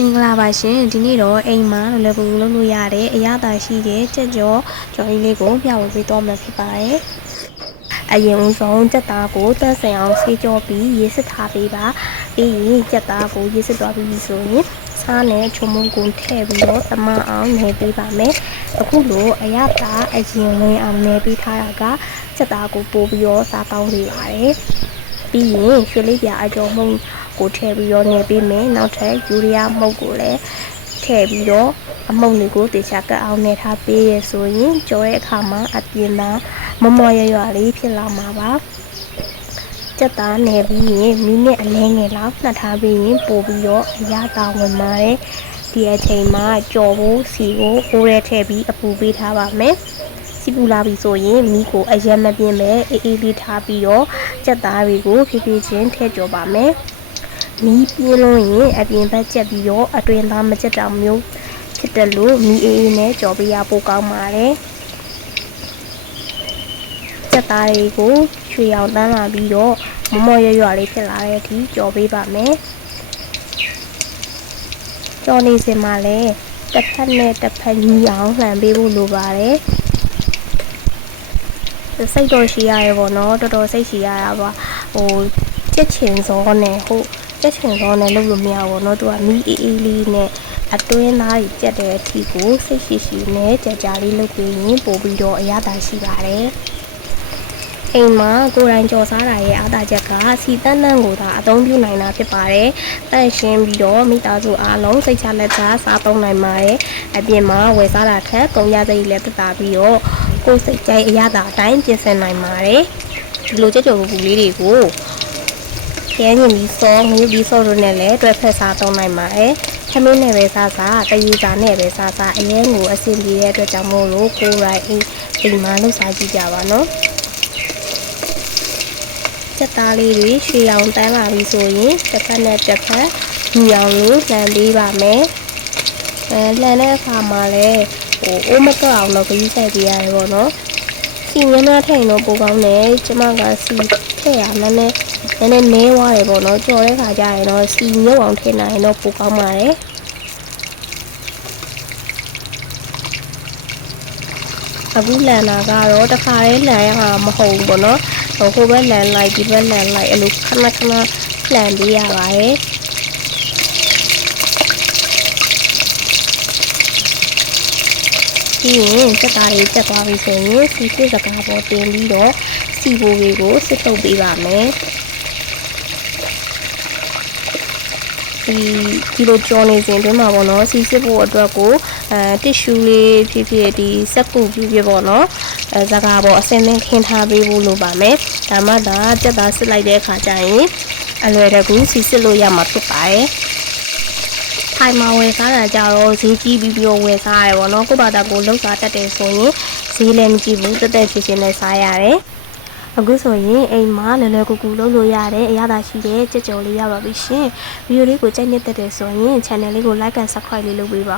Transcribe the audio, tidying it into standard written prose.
မင်္ဂလာပါရှင်ဒီနေ့တော့အိမ်မှာလောလောကူလုပ်လို့ရတဲ့အရသာရှိတဲ့ကြက်ကြောကြော်ရည်လေးကိုမျှဝေပေးတော့မှာဖြစ်ပါတယ်အရင်ဦးဆုံးကြက်သားကိုတန်းစင်အောင်ဆေးကြောပြီးရေစစ်ထားပေးပါပြီးရင်ကြက်သားကိုရေစစ်သွားပြီးဆိုရင်စားနဲ့ချုံမုံကိုထည့်ပြီးတော့တမအောင်နေပေးပါမယ်အခုလိုအရသာအရင်ဝင်အောင်နေပေးထားတာကကြက်သားကိုပို့ပြီးတော့စားကောင်းစေပါတယ်ပြီးရင်ရွှေလေးပြအကြော်မှုကိုထည့်ပြီးတော့နေပေးမယ်နောက်ထပ်ယူရီးယားမှုတ်ကိုလည်းထည့်ပြီးတော့အမှုတ်တွေကိုတေချာကတ်အောင်နေထားပေးရဆိုရင်ကြော်ရဲ့အခါမှာအပြင်မှာမမော်ရွရွလေးဖြစ်လာမှာပါကြက်သားနယ်ပြီးရင်မိနစ်အနည်းငယ်လောက်နှက်ထားပြီးရင်ပို့ပြီးတော့အရသာဝင်ပါတယ်ဒီအချိန်မှာကြော်ဖို့စီကိုဟိုးရဲထည့်ပြီးအပူပေးထားပါမယ်စီပူလာပြီဆိုရင်မီးကိုအရက်မပြင်းပဲအေးအေးလေးထားပြီးတော့ကြက်သားတွေကိုဖြည်းဖြည်းချင်းထည့်ကြော်ပါမယ်မီးပြင်းလို့ရင်အပြင်ဘက်ကျက်ပြီးတော့အတွင်သားမကျက်တာမျိုးဖြစ်တယ်လို့မီးအေးအေးနဲ့ကြော်ပေးရပိုကောင်းပါတယ်ကြက်သားတွေကိုရွှေအောင်တန်းလာပြီးတော့မမော်ရွရွလေးဖြစ်လာတဲ့အထိကြော်ပေးပါမယ်ကြော်နေစင်မှာလည်းတစ်ဖက်နဲ့တစ်ဖက်ညီအောင်လှန်ပေးဖို့လိုပါတယ်စိတ်တော့ရှိရတယ်ပေါ့နော်တော်တော်စိတ်ရှိရတာပါကြက်ချင်စောနဲ့ကြက်ချင်စောနဲ့လုပ်လို့မရဘူးเนาะသူကမီးအေးအေးလေးနဲ့အတွင်းသားကြီးကြက်တဲ့အထိကိုစိတ်ရှိရှိနဲ့ကြက်ကြားလေးလုပ်ပြီးရင်ပို့ပြီးတော့အရသာရှိပါတယ်အိမ်မှာကိုယ်တိုင်ကြော်စားတာရဲ့အားသာချက်ကစီတန်းတန်းကိုသာအသုံးပြုနိုင်တာဖြစ်ပါတယ်တန့်ရှင်းပြီးတော့မိသားစုအားလုံးစိတ်ချလက်ချစားသုံးနိုင်ပါတယ်အပြင်မှာဝယ်စားတာထက်ကုန်ရစိတ်လည်းတက်တာပြီးတော့ကိုယ်စိတ်ကြိုက်အရသာအတိုင်းပြင်ဆင်နိုင်ပါတယ်ဒီလိုကြက်ကြော်ပူလေးတွေကိုကျန်းရင်ပြီးစောငရုတ်ပြီးစောတို့နဲ့လည်းတွဲဖက်စားသုံးနိုင်ပါတယ်ခမင်းနဲ့ပဲစားတရေစာနဲ့ပဲစားအရင်ကိုအဆင်ပြေတဲ့အတွက်ကြောင့်မို့လို့ကိုယ်တိုင်အိမ်မှာလုပ်စားကြည့်ကြပါနော်ကြက်သားလေးတွေရွှေရောင်တန်းလာပြီဆိုရင်တစ်ဖက်နဲ့တစ်ဖက်ညီအောင်လို့လှန်ပေးပါမယ်လှန်တဲ့အခါမှာလည်းအိုးမတော့အောင်တော့ဂရုစိုက်ပေးရတယ်ပေါ့နော်စီငန်းထည့်ရင်တော့ပိုကောင်းတယ်ကျမကစီထည့်ရနည်းနည်းနဲသွားတယ်ပေါ့နော်ကြော်တဲ့ခါကျရင်တော့စီမြုပ်အောင်ထည့်နိုင်ရင်တော့ပိုကောင်းပါတယ်အခုလန်တာကတော့တစ်ခါလေးလန်ရမှာမဟုတ်ဘူးပေါ့နော်ဟိုဘက်လန်လိုက်ဒီဘက်လန်လိုက်အဲ့လိုခဏလန်ပေးရပါတယ်ပြီးရင်ကြက်သားတွေတက်သွားပြီဆိုရင်စီစစ်စကားပေါ်တင်ပြီးတော့စီဘိုတွေကိုစစ်ထုတ်ပေးပါမယ်ဒီလိုကြော်နေစဉ်အတွင်းမှာပေါ့နော်စီစစ်ဖို့အတွက်ကိုတစ်ရှူးလေးဖြစ်ဖြစ်ဒီစက်ကူဖြစ်ပေါ့နော်စကားပေါ်အစင်းနဲ့ခင်းထားပေးဖို့လိုပါမယ်ဒါမှသာကြက်သားစစ်လိုက်တဲ့အခါကျရင်အလွယ်တကူစီစစ်လို့ရမှာဖြစ်ပါတယ်ထိုင်မှာဝယ်စားတာကြတော့ဈေးကြီးပြီးဝယ်စားရတယ်ပေါ့နော်ကိုယ့်ဘာသာကိုလှုပ်စားတတ်တယ်ဆိုရင်ဈေးလည်းမကြည့်ဘူးတက်ဖြစ်ချင်းနဲ့စားရတယ်အခုဆိုရင်အိမ်မှာလောလောကူကူလုပ်လို့ရတဲ့အရသာရှိတဲ့ကြက်ကြော်လေးရပါပြီရှင်ဗီဒီယိုလေးကိုကြိုက်နေတဲ့ဆိုရင် channel လေးကို like and subscribe လေးလုပ်ပေးပါ